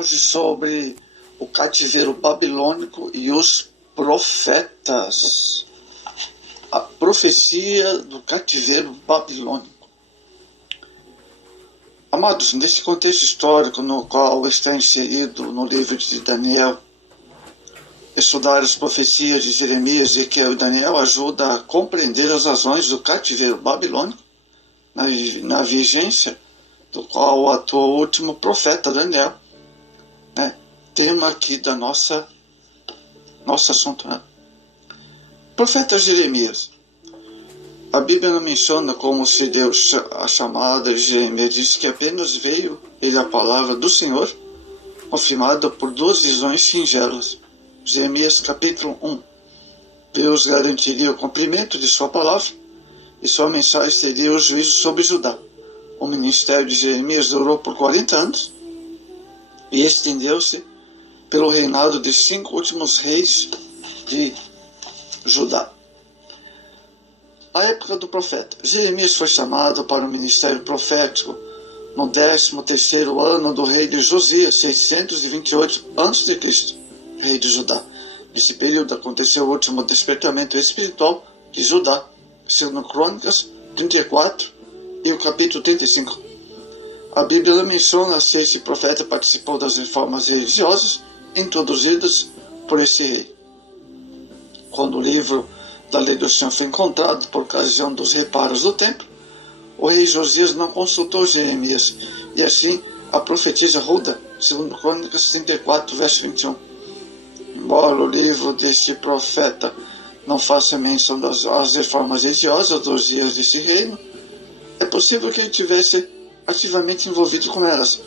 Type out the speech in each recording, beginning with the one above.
Hoje sobre o cativeiro babilônico e os profetas. A profecia do cativeiro babilônico. Amados, nesse contexto histórico no qual está inserido no livro de Daniel, estudar as profecias de Jeremias, Ezequiel e Daniel ajuda a compreender as razões do cativeiro babilônico na vigência do qual atuou o último profeta Daniel, tema aqui da nosso assunto. Profeta Jeremias. A Bíblia não menciona como se deu a chamada de Jeremias, diz que apenas veio ele a palavra do Senhor, confirmada por duas visões singelas. Jeremias capítulo 1. Deus garantiria o cumprimento de sua palavra e sua mensagem seria o juízo sobre Judá. O ministério de Jeremias durou por 40 anos e estendeu-se pelo reinado de 5 últimos reis de Judá. A época do profeta. Jeremias foi chamado para o ministério profético no 13º ano do rei de Josias, 628 a.C., rei de Judá. Nesse período aconteceu o último despertamento espiritual de Judá, segundo Crônicas 34 e o capítulo 35. A Bíblia não menciona se esse profeta participou das reformas religiosas introduzidas por esse rei. Quando o livro da lei do Senhor foi encontrado por ocasião dos reparos do templo, o rei Josias não consultou Jeremias, e assim a profetisa Ruda, segundo Crônicas 34, verso 21. Embora o livro deste profeta não faça menção das reformas religiosas dos dias desse reino, é possível que ele tivesse ativamente envolvido com elas.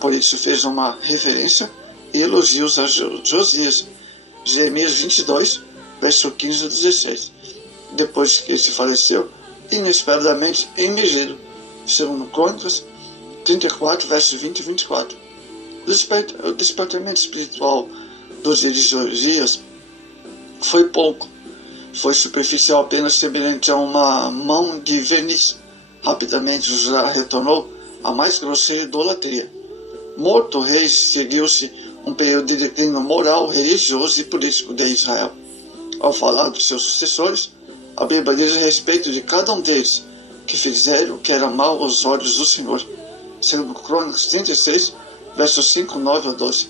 Por isso fez uma referência e elogios a Josias. Jeremias 22, verso 15 a 16. Depois que ele faleceu, inesperadamente em Megiddo, segundo Crônicas 34, versos 20 e 24. O despertamento espiritual dos dias de Josias foi pouco. Foi superficial, apenas semelhante a uma mão de verniz. Rapidamente Judá retornou à mais grosseira idolatria. Morto o rei, seguiu-se um período de declínio moral, religioso e político de Israel. Ao falar dos seus sucessores, a Bíblia diz a respeito de cada um deles que fizeram o que era mal aos olhos do Senhor. Segundo Crônicas 36, versos 5, 9 a 12.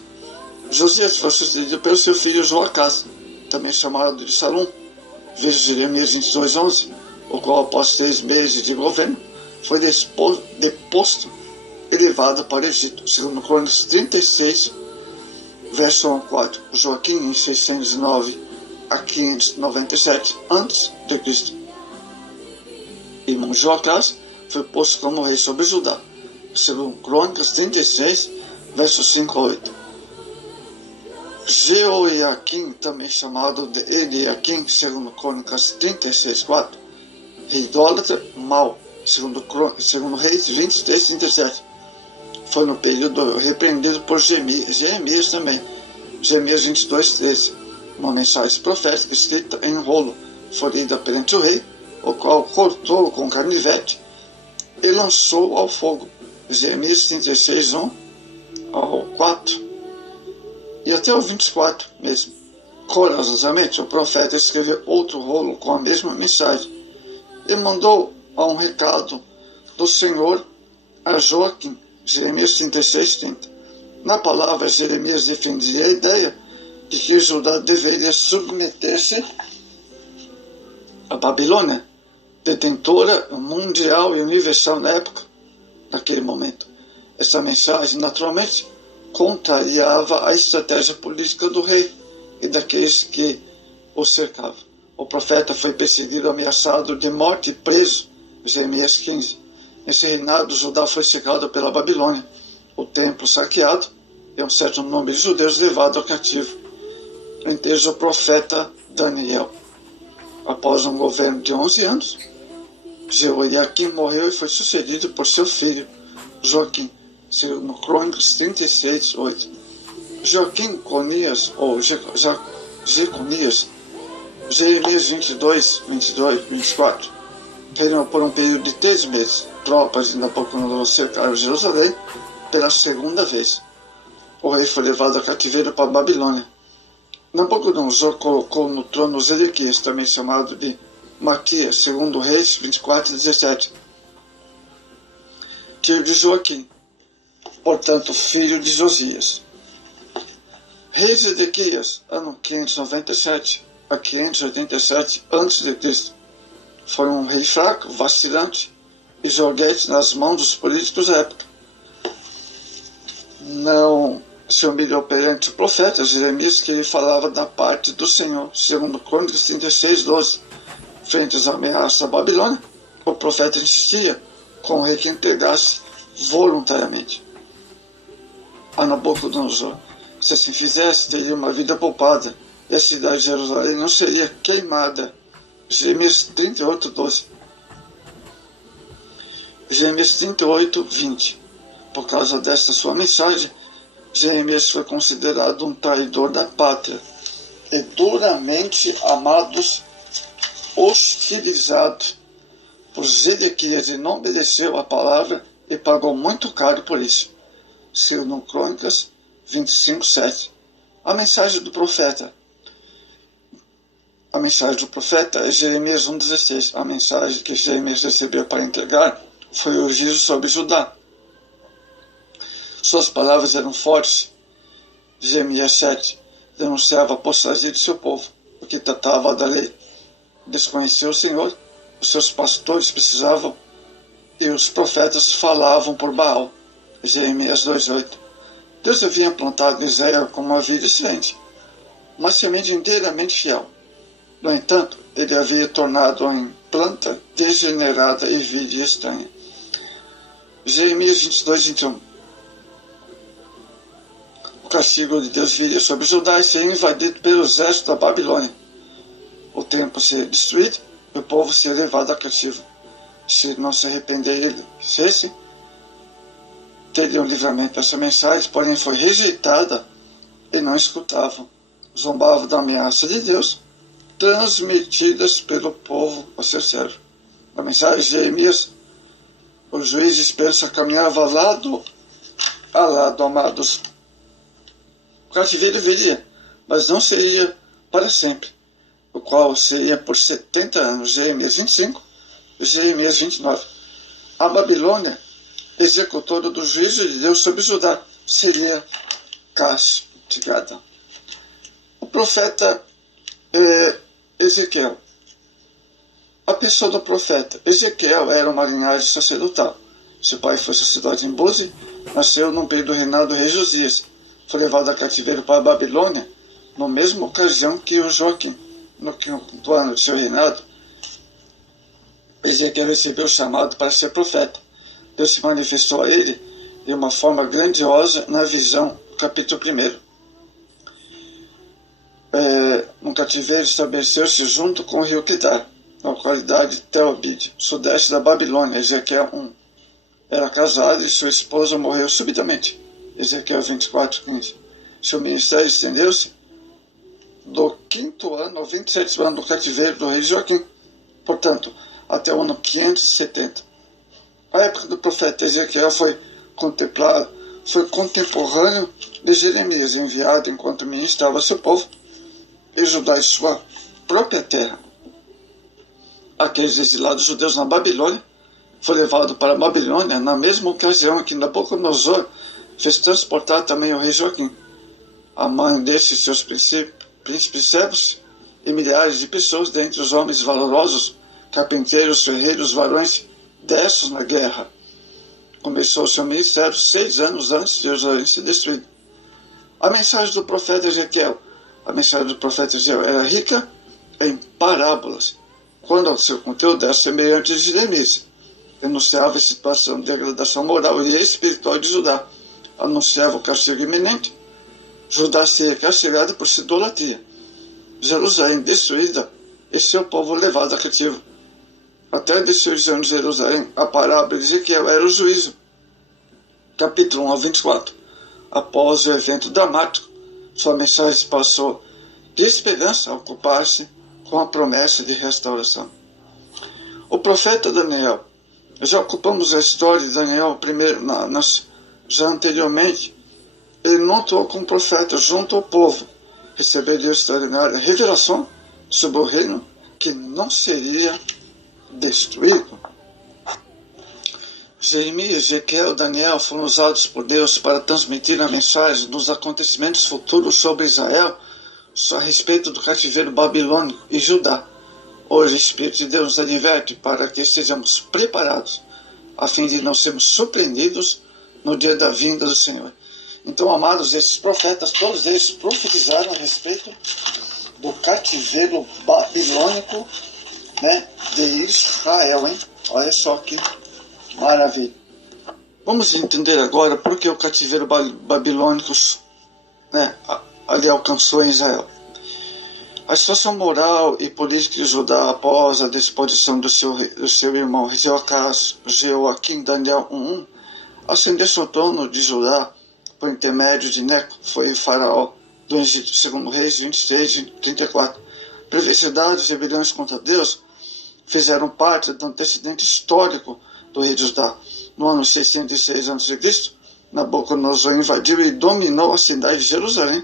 Josias foi sucedido pelo seu filho Joacás, também chamado de Salum. Veja Jeremias 22, 11, o qual após 6 meses de governo foi deposto e levado para o Egito. Segundo Crônicas 36, verso 1 a 4. Joaquim em 609 a 597 a.C. Irmão Joacás foi posto como rei sobre Judá. Segundo Crônicas 36, versos 5 a 8. Jeoiaquim, também chamado de Eliaquim, segundo Crônicas 36, 4, rei idólatra, mau, segundo Reis 23, 37. Foi no período repreendido por Jeremias também. Jeremias 22, 13. Uma mensagem profética escrita em rolo foi lida perante o rei, o qual cortou com canivete e lançou ao fogo. Jeremias 36, 1 ao 4. E até o 24 mesmo. Corajosamente, o profeta escreveu outro rolo com a mesma mensagem e mandou um recado do Senhor a Joaquim. Jeremias 36, 30. Na palavra, Jeremias defendia a ideia de que Judá deveria submeter-se à Babilônia, detentora mundial e universal na época, naquele momento. Essa mensagem, naturalmente, contrariava a estratégia política do rei e daqueles que o cercavam. O profeta foi perseguido, ameaçado de morte e preso. Jeremias 15. Nesse reinado, Judá foi cercado pela Babilônia, o templo saqueado e um certo número de judeus levados ao cativo. Entre eles o profeta Daniel. Após um governo de 11 anos, Jeoiaquim morreu e foi sucedido por seu filho Joaquim, segundo Crônicas 36, 8. Joaquim Conias, ou Jeconias, Jeremias 22, 24, reinou por um período de 3 meses. Tropas de Nabucodonosor cercaram Jerusalém pela segunda vez. o rei foi levado a cativeiro para a Babilônia. Nabucodonosor colocou no trono Zedequias, também chamado de Maquias, segundo Reis 24:17, tio de Joaquim, portanto filho de Josias. Rei Zedequias, ano 597 a 587 a.C., foi um rei fraco, vacilante e joguete nas mãos dos políticos da época. Não se humilhou perante o profeta Jeremias, que lhe falava da parte do Senhor, segundo Crônicas 36:12. Frente às ameaças da Babilônia, o profeta insistia com o rei que entregasse voluntariamente a Nabucodonosor. Se assim fizesse, teria uma vida poupada, e a cidade de Jerusalém não seria queimada. Jeremias 38:12. Jeremias 38:20. Por causa desta sua mensagem, Jeremias foi considerado um traidor da pátria e duramente hostilizado por Zedequias, e não obedeceu a palavra e pagou muito caro por isso. Segundo Crônicas 25:7. A mensagem do profeta. A mensagem do profeta é Jeremias 1:16. A mensagem que Jeremias recebeu para entregar foi o juízo sobre Judá. Suas palavras eram fortes. Jeremias 7 denunciava a apostasia de seu povo, porque tratava da lei. Desconheceu o Senhor, os seus pastores precisavam, e os profetas falavam por Baal. Jeremias 2:8. Deus havia plantado Israel como uma vida excelente, uma semente inteiramente fiel. No entanto, ele havia tornado em planta degenerada e vide estranha. Jeremias 22:21. O castigo de Deus viria sobre Judá e seria invadido pelo exército da Babilônia. O templo seria destruído e o povo seria levado a cativo. Se não se arrependessem, teriam livramento. Essa mensagem, porém, foi rejeitada e não escutavam. Zombavam da ameaça de Deus, transmitidas pelo povo a seu servo. A mensagem de Jeremias, o juiz de esperança caminhava lado a lado, amados. O cativeiro viria, mas não seria para sempre, o qual seria por 70 anos. Jeremias 25 e Jeremias 29. A Babilônia, executora do juízo de Deus sobre Judá, seria castigada. O profeta Ezequiel. A pessoa do profeta Ezequiel era uma linhagem sacerdotal. Seu pai foi sacerdote em Buzi, nasceu num período do reinado do rei Josias. Foi levado a cativeiro para a Babilônia, na mesma ocasião que o Joaquim. No quinto ano de seu reinado, Ezequiel recebeu o chamado para ser profeta. Deus se manifestou a ele de uma forma grandiosa na visão, capítulo 1. No cativeiro estabeleceu-se junto com o rio Quidar, na localidade de Tel-Abid, sudeste da Babilônia. Ezequiel 1. Era casado e sua esposa morreu subitamente. Ezequiel 24:15. Seu ministério estendeu-se do 5º ano ao 27º ano do cativeiro do rei Joaquim, portanto, até o ano 570. A época do profeta Ezequiel foi contemporâneo de Jeremias, enviado enquanto ministrava seu povo e Judá em sua própria terra. Aqueles exilados judeus na Babilônia foi levado para a Babilônia na mesma ocasião em que Nabucodonosor fez transportar também o rei Joaquim. A mãe desses seus príncipes servos e milhares de pessoas, dentre os homens valorosos, carpinteiros, ferreiros, varões, destros na guerra. Começou seu ministério 6 anos antes de Jerusalém ser destruído. A mensagem do profeta Ezequiel. A mensagem do profeta Ezequiel era rica em parábolas, quando o seu conteúdo era semelhante a Jeremias. Denunciava a situação de degradação moral e espiritual de Judá. Anunciava o castigo iminente. Judá seria castigado por sua idolatria. Jerusalém destruída e seu povo levado a cativo. Até a destruição de Jerusalém, a parábola de Ezequiel era o juízo. Capítulo 1 a 24. Após o evento dramático, sua mensagem passou de esperança a ocupar-se com a promessa de restauração. O profeta Daniel. Já ocupamos a história de Daniel primeiro, já anteriormente, ele notou como profeta junto ao povo, receberia extraordinária revelação sobre o reino que não seria destruído. Jeremias, Ezequiel e Daniel foram usados por Deus para transmitir a mensagem dos acontecimentos futuros sobre Israel, a respeito do cativeiro babilônico e Judá. Hoje o Espírito de Deus nos adverte para que estejamos preparados, a fim de não sermos surpreendidos no dia da vinda do Senhor. Então, amados, esses profetas, todos eles profetizaram a respeito do cativeiro babilônico, né, de Israel, hein? Olha só que maravilha. Vamos entender agora por que o cativeiro babilônico, né, ali alcançou em Israel. A situação moral e política de Judá após a disposição do seu irmão Jeoaquim, Daniel 1:1, ascendesse ao trono de Judá por intermédio de Neco, foi faraó do Egito, segundo Reis 23:34. Perversidades e rebeliões contra Deus fizeram parte do antecedente histórico do rei de Judá. No ano 606 a.C., Nabucodonosor invadiu e dominou a cidade de Jerusalém,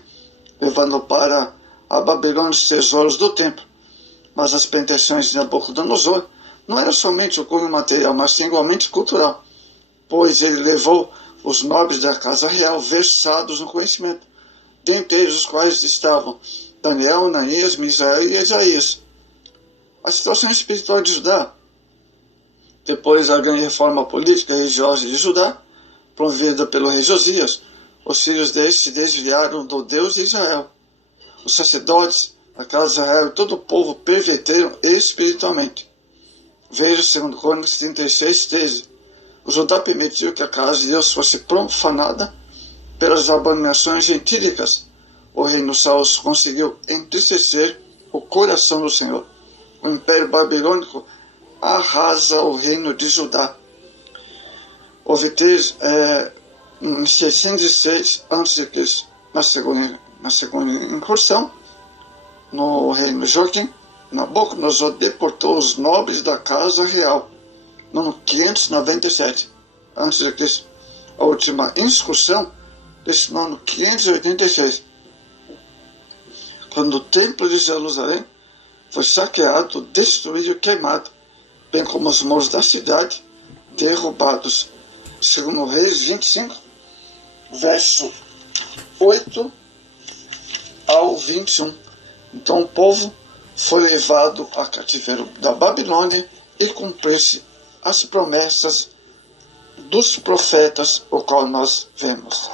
levando para a Babilônia os tesouros do templo. Mas as pretensões de Nabucodonosor não eram somente o cunho material, mas igualmente cultural, pois ele levou os nobres da casa real versados no conhecimento, dentre eles os quais estavam Daniel, Ananias, Misael e Isaías. A situação espiritual de Judá, depois da grande reforma política e religiosa de Judá, promovida pelo rei Josias, os filhos deles se desviaram do Deus de Israel. Os sacerdotes, a casa de Israel e todo o povo perverteram espiritualmente. Veja 2 Crônicas 36:13. O Judá permitiu que a casa de Deus fosse profanada pelas abominações gentílicas. O reino Saul conseguiu entristecer o coração do Senhor. O Império Babilônico arrasa o reino de Judá. Houve em 606 a.C., na segunda incursão, no reino de Joaquim, Nabucodonosor deportou os nobres da casa real. No ano 597 a.C., a última excursão desse no ano 586, quando o templo de Jerusalém foi saqueado, destruído e queimado, bem como os muros da cidade derrubados. Segundo Reis 25, verso 8 ao 21. Então o povo foi levado a cativeiro da Babilônia e cumpriu-se as promessas dos profetas, o qual nós vemos.